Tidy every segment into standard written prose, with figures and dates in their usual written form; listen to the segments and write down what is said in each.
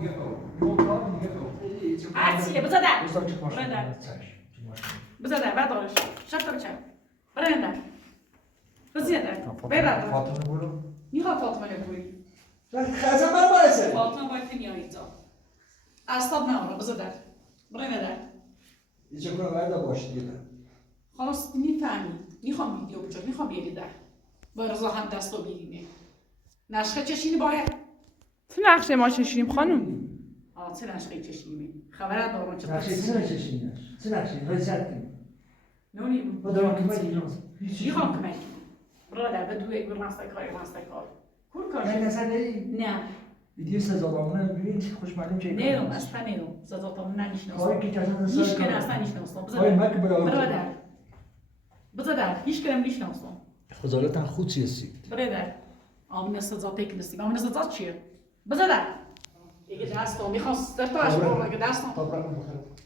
دیگه تو دیگه تو هرچیه بذار در بذار چه برای در ماشین بذار در بردارش شب تا بچم برای در بذار در ببر فاطمه برو میخواد فاطمه نبوری خزم من باشه فاطمه باید نمیاد اینجا اصاب نه بذار در برای در اینجا کنه باید باشه دیگه خلاص میفهمی میخوام ویدیو بچم میخوام بیاری در با رضا هم دستو بگیریم نشخه چشینی باید چه نقشه ما چشیم خانم؟ چه نشخه چشینی خبرت دارم چه نقشه چه نقشه چه نقشه های سرکی نونی بدرم که من میخوام کمک برادر بدو یک بر مستکار کور کار نه نظر نداری نه ویدیو سزاوارمون رو ببینید خوشمالم چه نیرم اصلا نیرم سزاوارمون نمیشناسم کاری که اصلا هیچ که اصلا نمیشناسم کاری مک برادر برادر هیچ که نمیشناسم خجالتن خود چیستی برادر آمین سزا تک نسیم آمین سزا چیه برادر دیگه دستم میخواست درتاش برو که دستم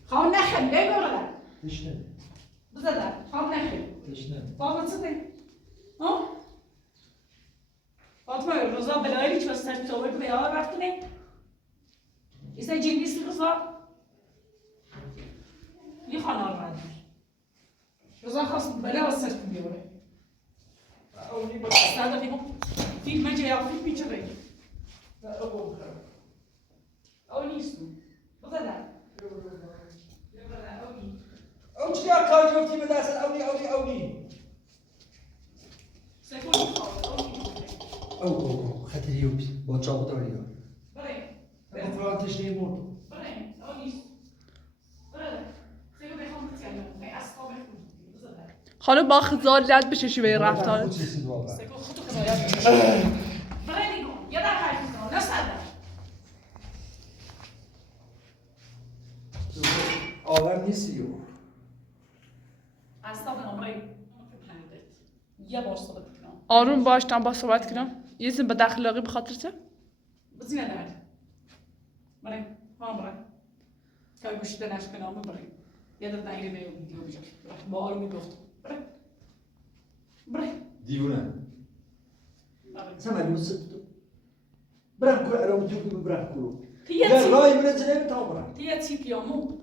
خواهم نخل نه برادر تشنه برادر خواهم نخل تشنه فاطمه چه ها فاطمه رضا بلایی چه سر تو به یاد رفتنه ایسا جنگیس رضا یه خانار بعد رضا خواست بلا سر بیاره اونی با استاد فیلم مجه یا فیلم میچره اونی است بذار او چی کار گفتی به دست اونی سکون او خطری با چاقو داری برای با فرانتش نیمورد برای اونی است برای سکون بخوام بسیار اصلا بخون خانم با خجالت بچشی به این رفتارت سکون خودتو خجالت برای نگاه یه در حرف میزنم نسردم آور نیستی اصلا به نمره یه بار صحبت کنم آروم باش تا با صحبت کنم یه زن به اخلاقی به خاطر چه؟ بزنه در برای هم برای که گوشت نش کنم برای یه در نگیری میو ویدیو بجا با آرومی گفت برای دیوونه سمعی برم كل أنا متوقع برم كله لا راي من الزلمة تامرة تيا تيب يومو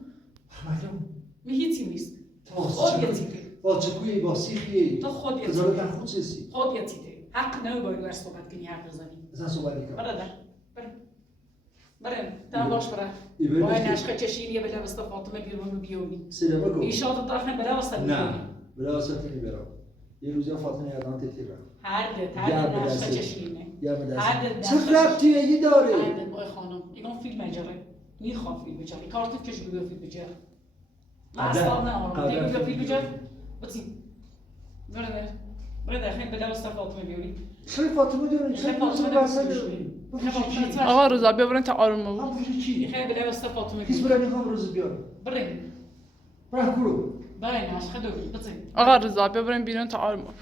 معلوم مهيتي ميست خود يا تيبي والجكوي باسيخي تو خود يا زارت تيبي خود سيسي خود يا تيبي حق نو باید ور صحبت کنی حرف بزنی زن صوبالي كم برادر برم تمام باش برم يبقى وای نشتي نشخه چشینی یه بلا بستا فاطمه بیرون بیونی سلام عليكم ایشاد داخل بلا واسه نه بلا واسطني برام یه روزی فاطمه یادان تیتیرم هر ده نشخه چشینه یا مدرسه هر ده چه ربطی ای داره هر ده بای خانم ایگون فیلم اجاره میخوام فیلم بجاره کارت کش بگو فیلم بجاره اصلا نه آره دیگه فیلم بجاره بسی برده خیلی بلا واسه فاطمه بیونی چه فاطمه داره چه فاطمه واسه آقا رضا بیا برین تا آروم بود هم فوشی چی خیلی بلا واسه فاطمه کس بیونی برای میخوام روز بیارم بریم برای کلو بریم نشخه دوی بسی آقا رضا بیا برین بیرون تا آروم بود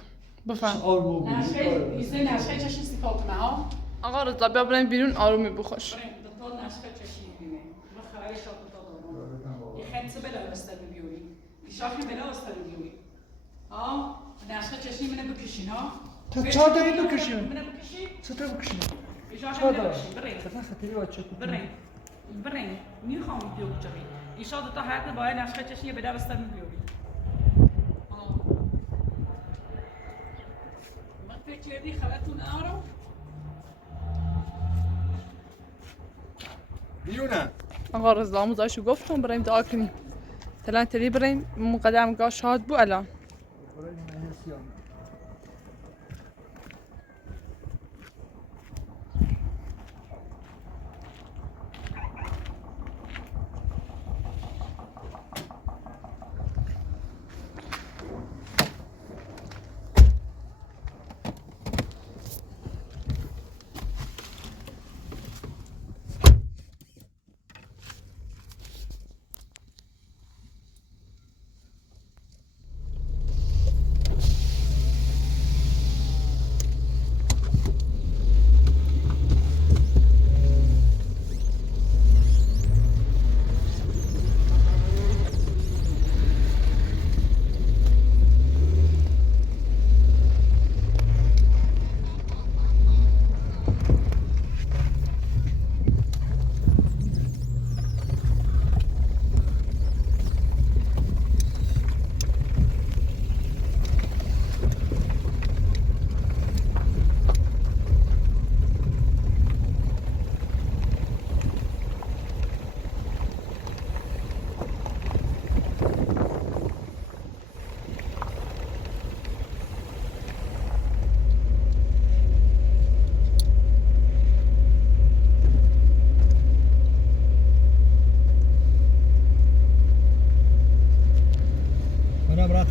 بفهم آروم نشخه ایسه نشخه چشیستی فاطمه ها آقا رضا بیا برین بیرون آرومی بخوش بریم دو تا نشخه چشیدیم ما خبرش شاد دادم یه خمسه بلا واسه بیونی شاخه بلا واسه بیونی ها نشخه چشمی منو بکشین ها تا چهار دقیقه بکشیم منو بکشین چه تا بکشیم شاخه چهار منو دقیقه بکشین بریم خطر خطری بچه بریم میخوام ویدیو بچاری ایشاد تا حد باید نشخه چشمی به دست بیاری من فکر کردی خبرتون آرام بیرونه آقا رضا موزایشو گفتم بریم دعا کنیم تلان تری بریم مقدم گاه شاد بو الان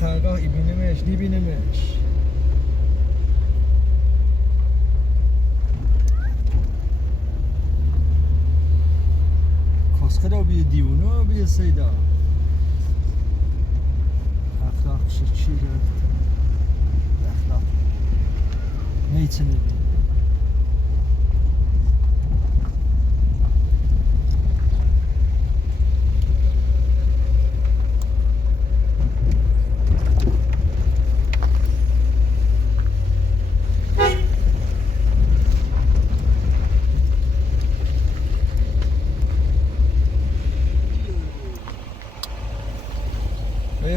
قرقاه يبينمش نبينمش كاسكرا بي ديونو بي سيدا اخلاق شي اخلاق نيتسني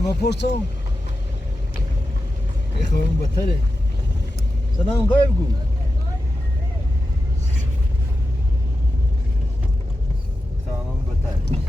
ما پرسم ای خورم بطره سلام غایب گو سلام بطره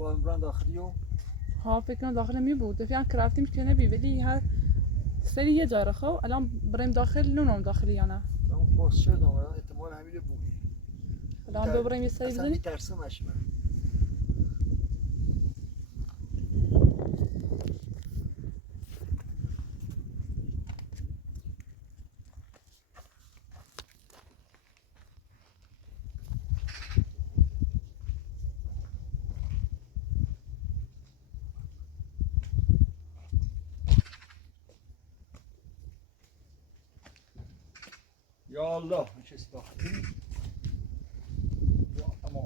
با برند داخلیو ها فکر کنم داخل می بود دفعه که رفتیم که نبی ولی هر سری یه جا خو الان بریم داخل نونم داخلی یا نه اون فورس شد اومدن احتمال همین بود الان ببریم یه سری اصلا بزنیم میترسمش من یا الله نشست داخلی یا تمام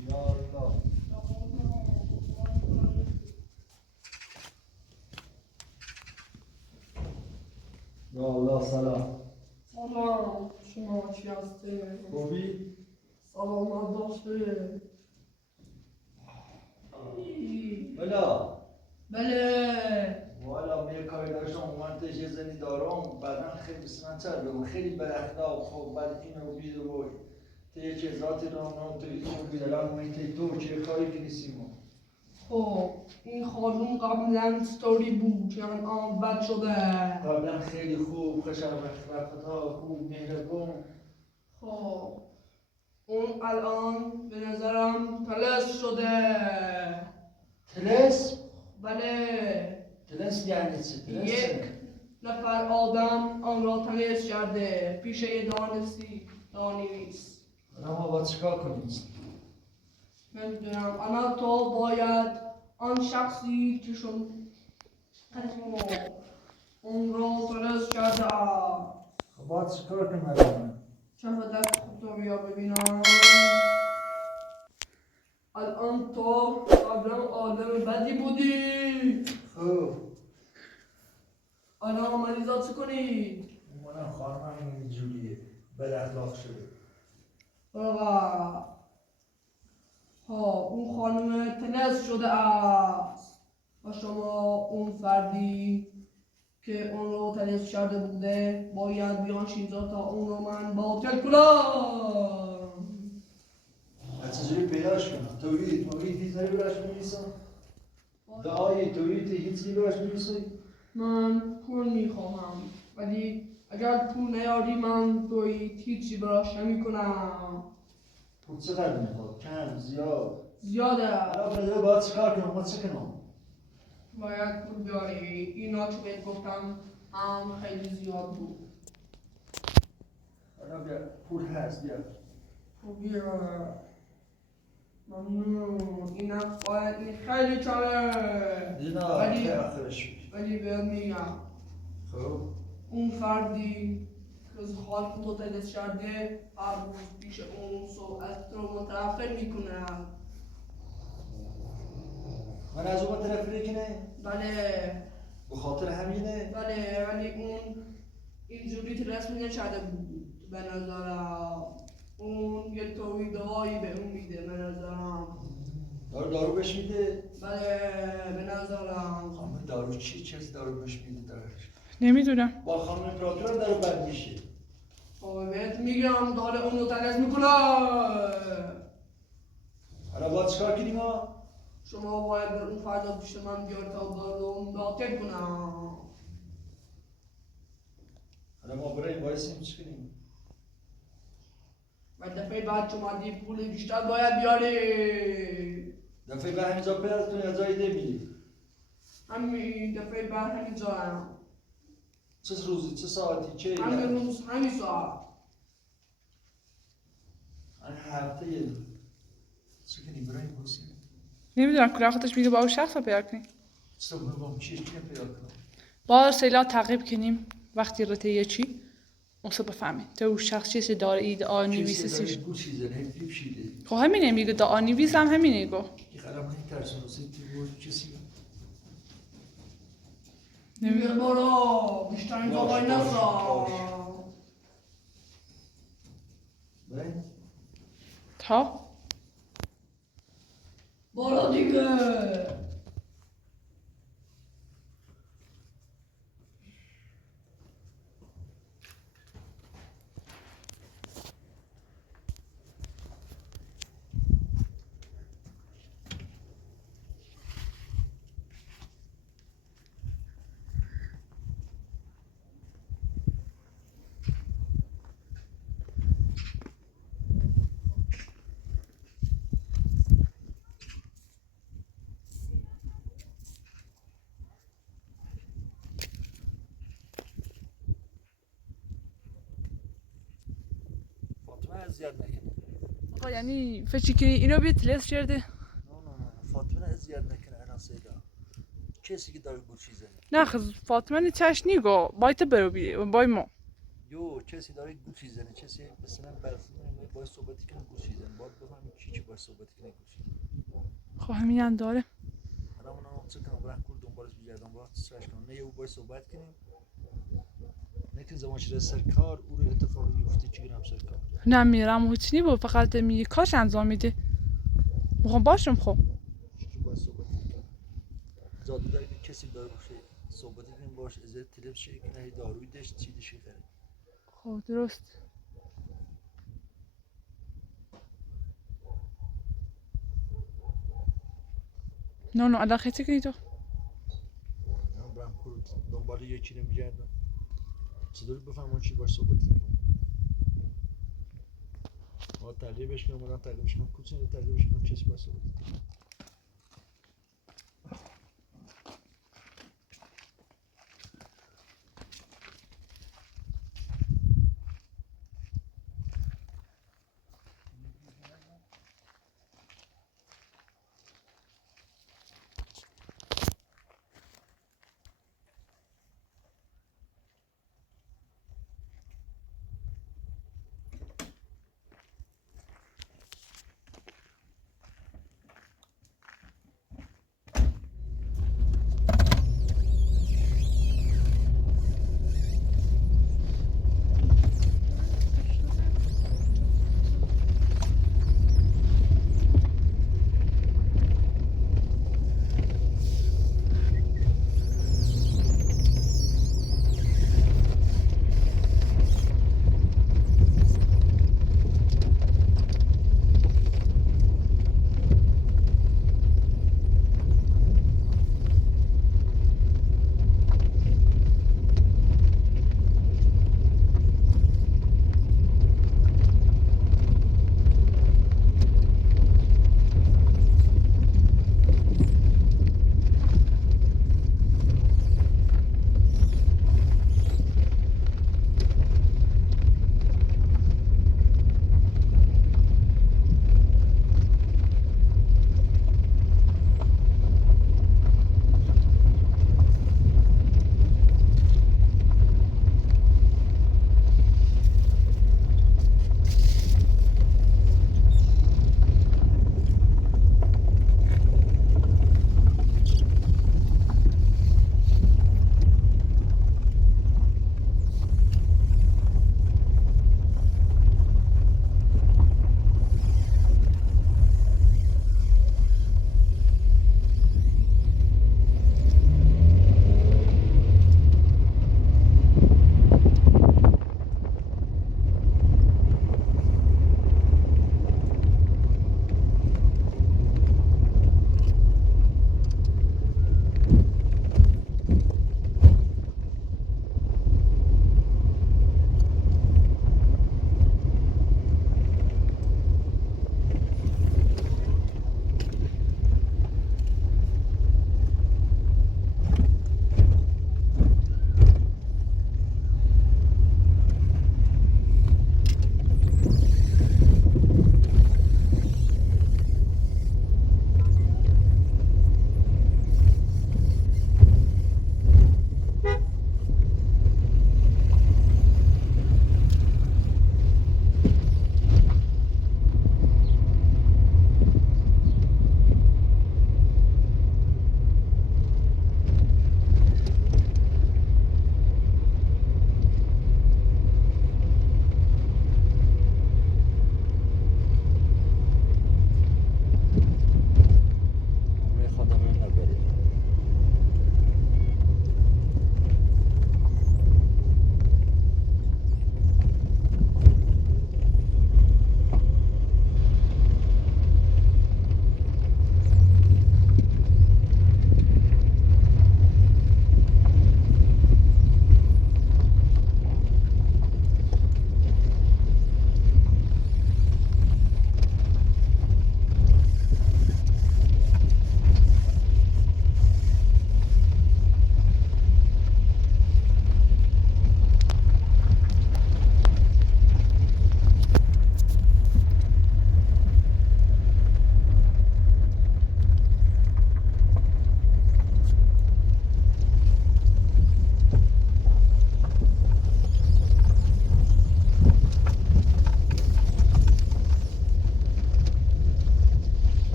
یا الله یا الله سلام سلام شما چی هسته؟ خوبی؟ سلام داشته بلا بله والا می کاری داشتم اومد یه زنی دارم بعدا خیلی سنتر بگم خیلی بر اخلاق خوب بعد اینو بیرو تی چه ذاتی راه توی تو بیدلان میتی تو چه کاری کنیسیمو خب این خانوم قبلا ستوری بود یعنی آن بد شده. قبلا خیلی خوب رفتارها خوب مهربون. خب اون الان به نظرم تلس شده. تلس؟ بله تلس یعنی چه؟ تلس یک چه؟ نفر آدم آن را تمیز کرده پیش یه دانویس. حالا ما با چیکار کنیم؟ نمیدونم اما تو باید آن شخصی که اون را تمیز کرده خب با چیکار کنیم الان؟ چند دست خود رو بیا ببینم. الان تو قبلا آدم بدی بودی خب الان آمدی چه کنی؟ منم خانمم اینجوریه بد اخلاق شده. برقا اون خانم تنس شده است و شما اون فردی که اون رو تنس کرده بوده باید بیان شینجا تا اون رو من باطل کنم. چجوری پیداش کنم؟ توییت هیچی براش می‌نویسم؟ دعای توییت هیچی براش می‌نویسی؟ من پول میخواهم ولی اگر پول نیاری من توییت هیچی براش نمی کنم. پول چقدر میخواد؟ کم؟ زیاد؟ زیاده. الان بده باید چیکار کنم؟ ما چه کنم؟ باید پول بیاری. اینا که بهت گفتم هم خیلی زیاد بود. حالا بیا پول هست بیا. خب بیا. ممنون. اینم باید این خیلی کمه. دینا ولی که آخرش میشه. ولی بهت میگم خب اون فردی که از خالق تو تلس کرده هر روز پیش اون سوءت رو متوفر میکنه. من از اون طرف کنه؟ بله به خاطر همینه؟ بله ولی اون اینجوری تلس نکرده بود به نظرم. اون یه تویدهایی به اون میده به نظرم. دارو بهش میده؟ بله به نظرم. خانم دارو چه از دارو بهش میده دارش؟ نمیدونم. با خانم امپراتور هم دارو بد میشه. خب بهت میگم داره اون رو تلس میکنه. حالا باید چیکار کنیم ما؟ شما باید بر اون فردا پیش من بیار تا دارو باطل کنم. حالا ما براییم بایستیم چی کنیم؟ و دفعه بعد شما دی پول بیشتر باید بیاری. دفعه به همینجا پیداتون یا جای دیگه میری؟ همین دفعه بعد همینجا هم. چه روزی چه ساعتی چه همین روز همین ساعت. این هفته چی کنیم براییم بایستیم؟ نمیدونم کلا خودش میگه با اون شخص رو پیدا کنیم. چطور با چیش پیدا کنم؟ با سیلا تعقیب کنیم وقتی رته یه چی اصلا بفهمیم تو اون شخص چیزی داره ایده نویسه سیش. خب همینه میگه دا نویس هم همینه گو. این قلم نمیترسون سیتی بود چیزی دیگه برو بیشتر اینجا باید نسا. براییم؟ تا برو دیگه. فاطمه اذیت نکنه. آقا یعنی فکر کنی اینو بیت تلس کرده؟ نه فاطمه اذیت نکنه الان سیدا کسی که داره گوشی زنه. نه خز فاطمه چش نیگو بایت برو بی بای ما. یو کسی داره گوشی زنه کسی مثلا باید صحبتی کنه گوشی زنه باید بفهمی کی باید صحبتی کنه گوشی. خب همین هم داره. الان اونا چه کنم برای کل دنبالش بگردم باید سرش کنم نه او باید صحبت کنیم نه که زمانش رسه سر کار او رو اتفاقی بیفته چی گرم سر کار. نه میرم هیچ نی با فقط میگه کارش انجام میده. میخوام باشم خب. باید صحبت کنیم. زاده داره که کسی داره باشه صحبتی کنیم باش ازت تلف شه کنه داروی داشت چی داشتی خیلی. خب درست. نه علاقه تکنی تو من برم کرد دنبال یکی نمیگردم چطور بفهمم چی باش صحبت کنم ما تقریبش کنم من تقریبش کنم کوچه تقریبش کنم چیزی باش صحبت کنم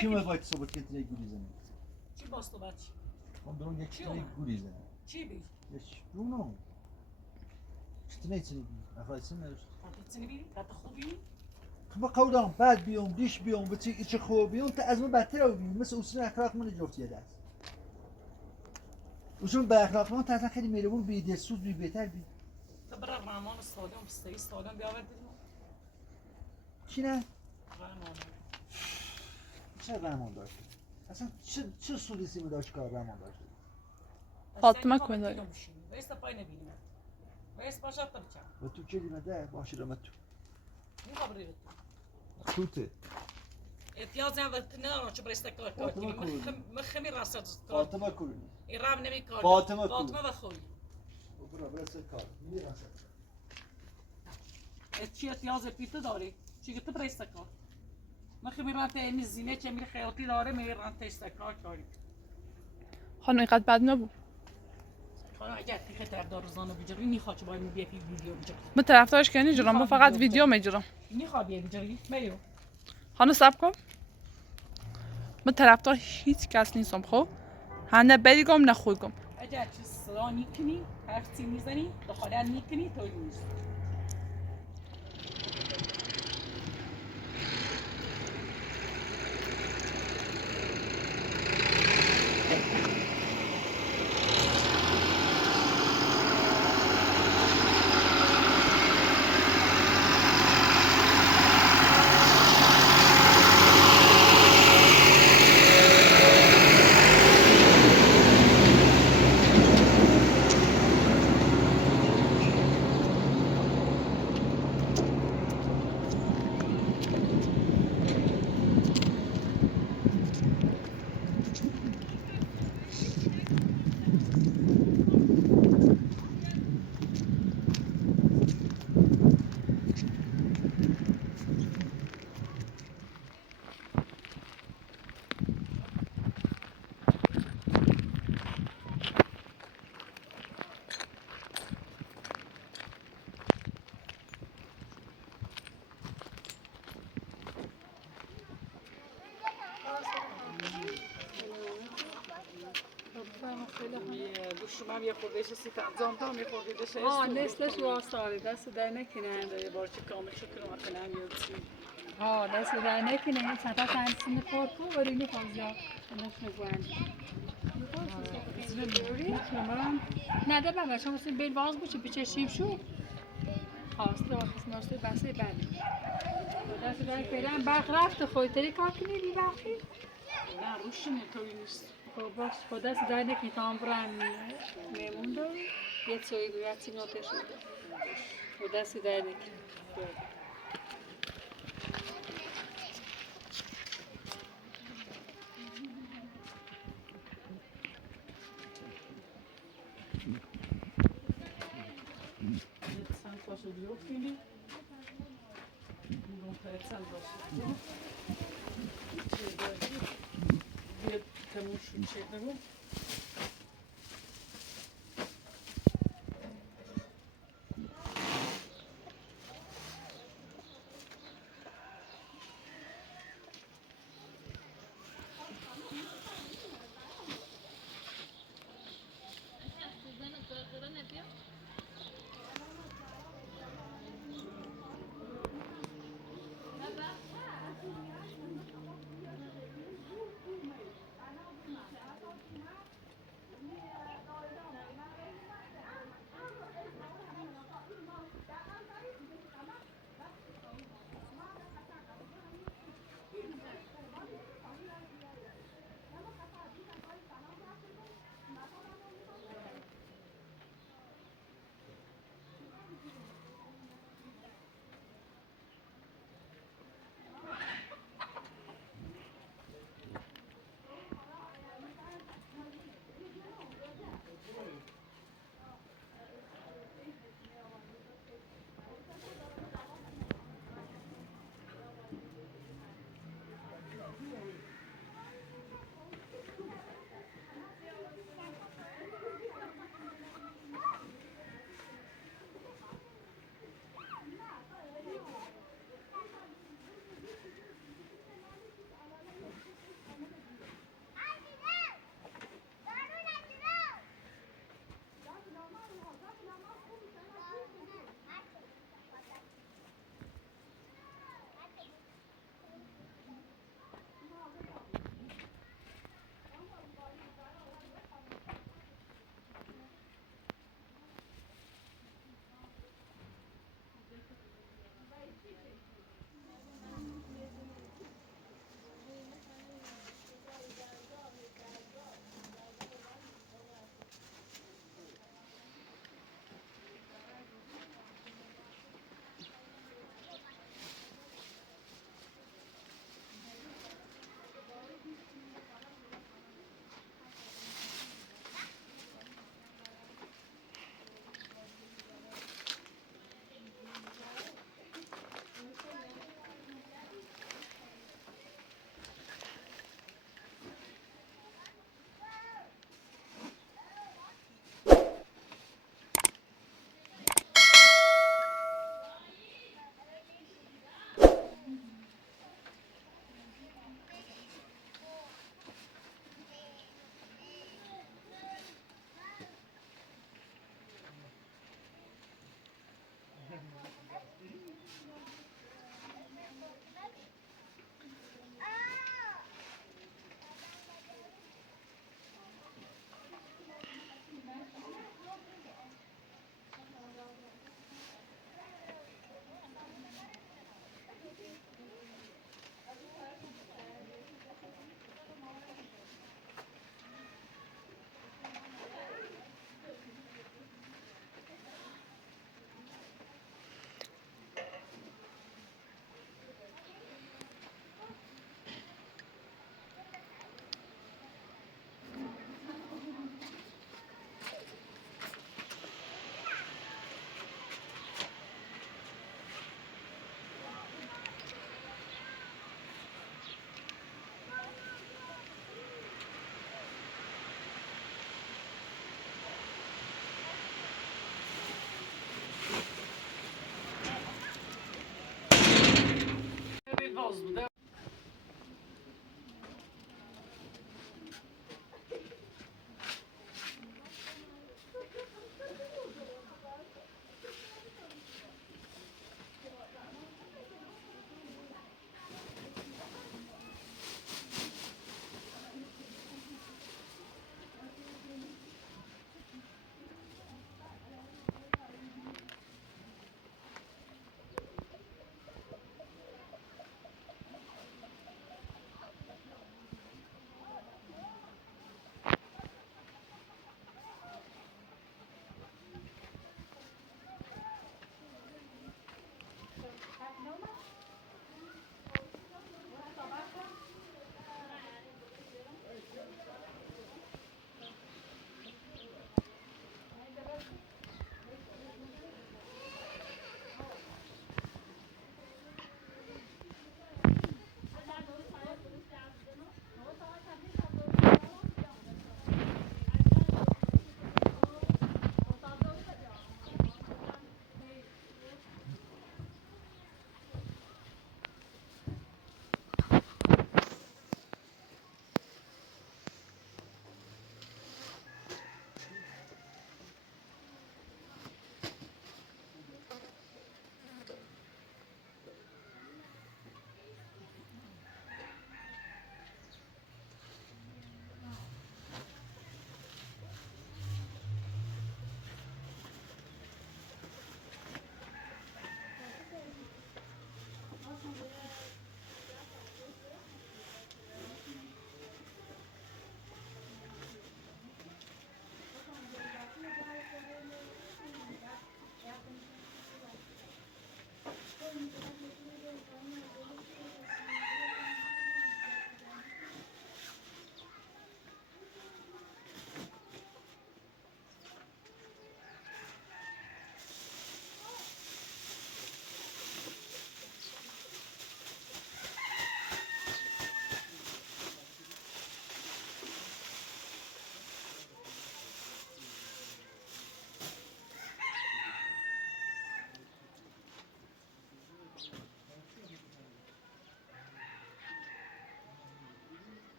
چی ما باید صحبت کنیم گوری زنیم چی با صحبت چی؟ من برام یک تونه گوری زنیم چی بی؟ یک رونو چطور نیتونی افرایسیم نداشت افرایسیم بی؟ بعد خوبی؟ خب قولم بعد بیام دیش بیام و چه خوب بیام تا از من بدتر رو بیام مثل اصول اخلاق من جفت یه دست وشون به اخلاق ما تا خیلی مهربون بی دلسوز بی بهتر بی تو برای رحمان استادم بسته استادم بیاورد دیدم کی نه رحمان چه رحمان داشت اصلا چه سودی می داشت کار رحمان داشت فاطمه کنداری ویست پای نبینیم ویست باشد تا بچم و تو چه دیمده باشی رمت تو این خبری رو توته احتیاج ندارم چه برای استکار کار کنیم مخمی راست فاطمه کلونی ایرام نمی کار فاطمه و خوی برو برسه کار میرسه چی احتیاج پیت داری چی تو برای استکار مخمی رانت این زینه چه میره خیاطی داره میره رانت استکار کاری خانم اینقدر بد نبود خانم اگر تیخه طرفدار روزانه بجری میخواد چه باید میبیه ویدیو بجری من طرفدارش که نمیجرم من فقط ویدیو میجرم میخواد بیه بجری میو خانم صبر کن من طرفدار هیچ کس نیستم خب نه بدیگم نه خودگم اگر چیز صدا نیکنی حرف چی میزنی دخالت نیکنی توی نیست گوشم یه خورده سی تنظیم تا می خورده دشه نصفش واسطه دست در نکنه یه بار چه کامل شکر مثلا یوتی دست در نکنه ستا تنسیم خورکو و رینی خانزا نشنه گوند نده بابا شما سیم بیل باز بچه بچشیم شو خواسته و خسناسته بسه بله دست در پیرم برق رفت خوی تری کار کنی بی برقی نه روش نمیتونی نیست خب باش خود دست در نکنی تا هم برم میمون داری یه سوی گوید سی نوته شده خود دست در نکنی Sen koşucu yok şimdi. Bunun sen koşucu. Bir temuş şeyde bu.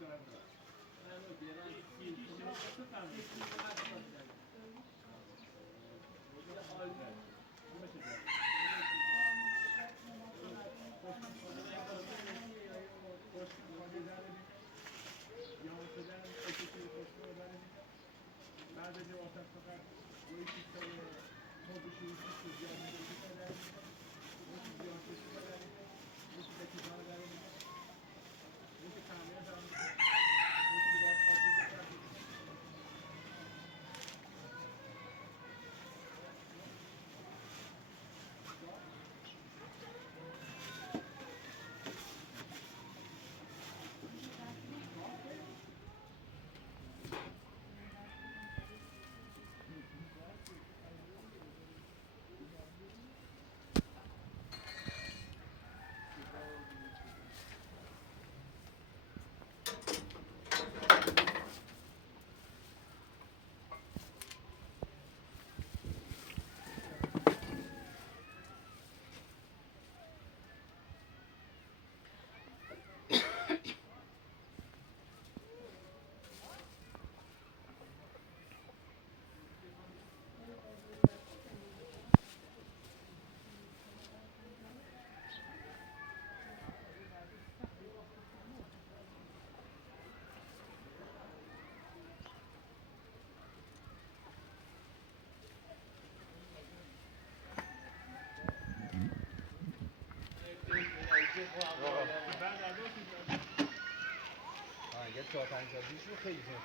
یه 4-5 سال پیش رو خیلی زیاد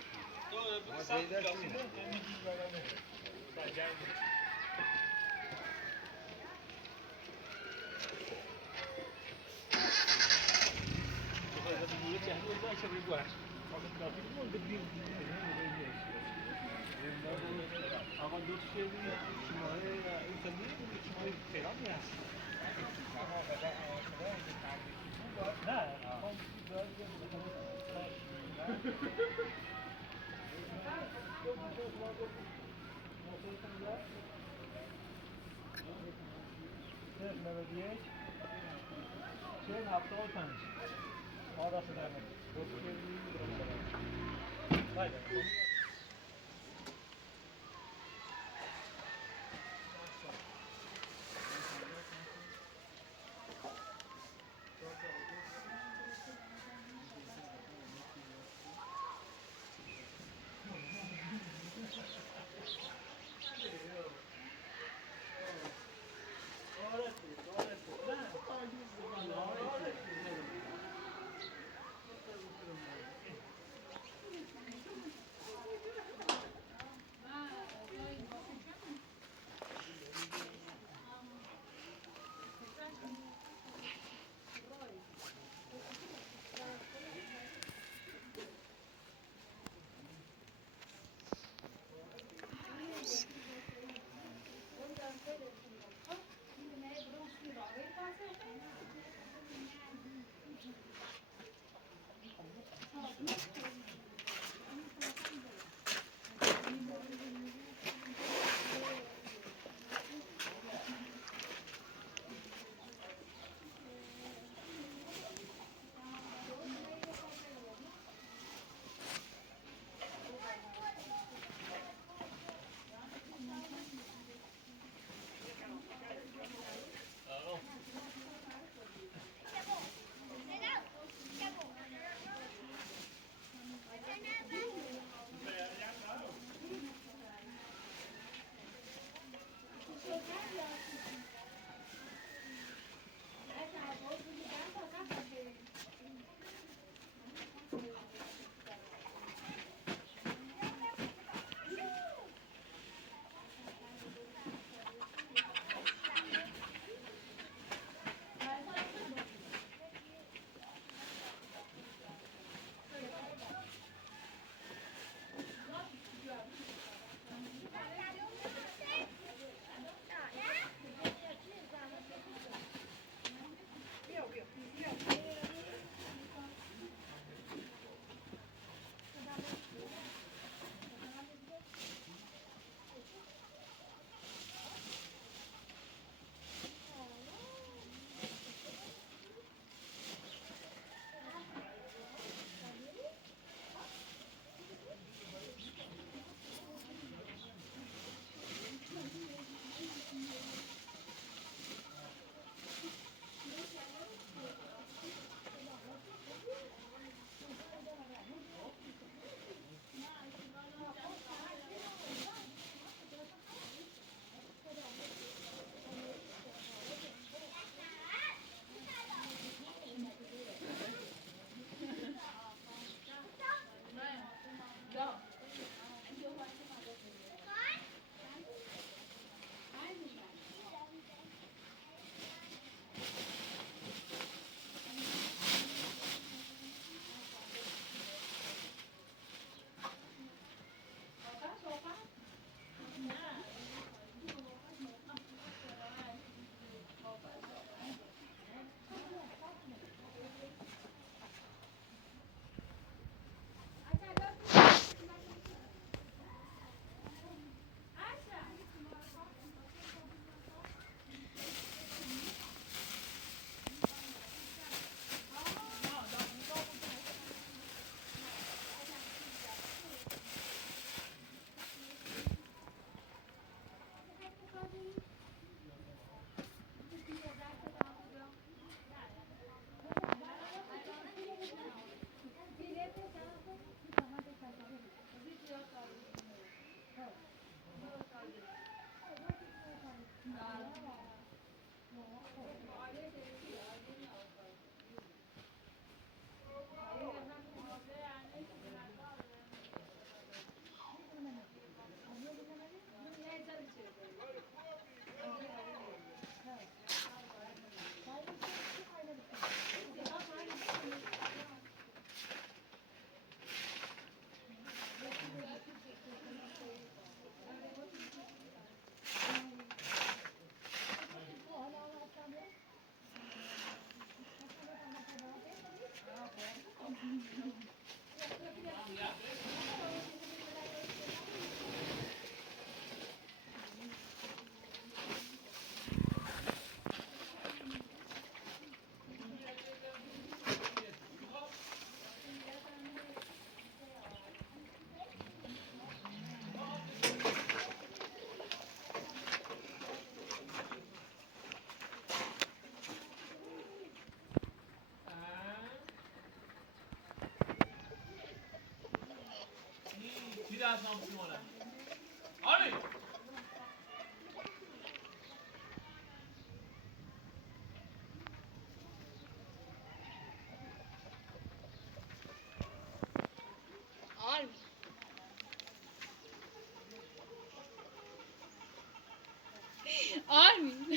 Armin.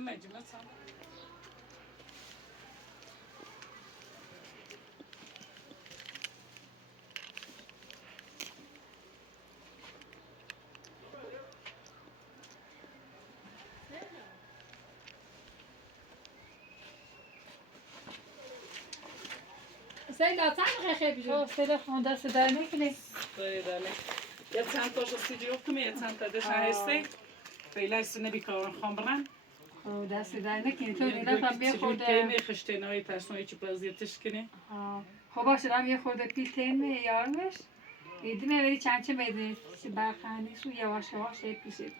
مجمع صار سیلا چند خیلی بیشتر سیلا خون دست در نکنه یا چند تاش استودیو کنم یا چند تا دش هستی فعلا استن بیکارم خمرن دست در نکنه تو اینا هم بیا خود که خشتنای ترسنای چی پذیرتش کنه خب باشه هم یه خورده پیل تین یارمش ایدیم ولی چند چه بده برخانی سو یواش یواش پیشه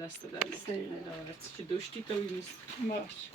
دست در نکنه چی دوشتی تو نیست باش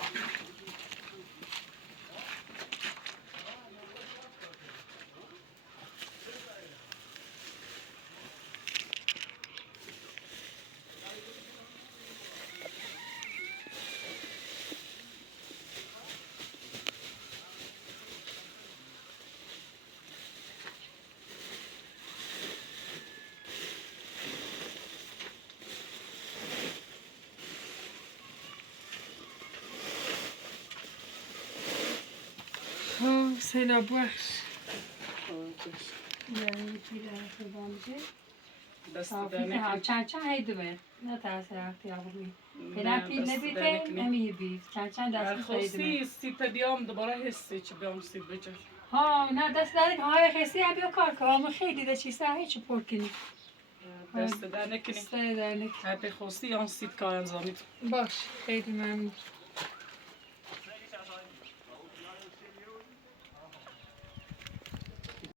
سیلا باش یعنی پیله خدا میشه دست در نکنه چند هیدمه نه ترس رفتی آبوی پیلا پیل نبیده نمیبید چند دست خاصی سیت دیام دوباره حسی چی بیام سیت بچه ها نه دست در های خستی هم بیا کار کنم خیلی ده چیزه هیچ پر کنی دست در نکنی دست در نکنی هر خاصی آن سیت کار انجامید باش خیلی ممنون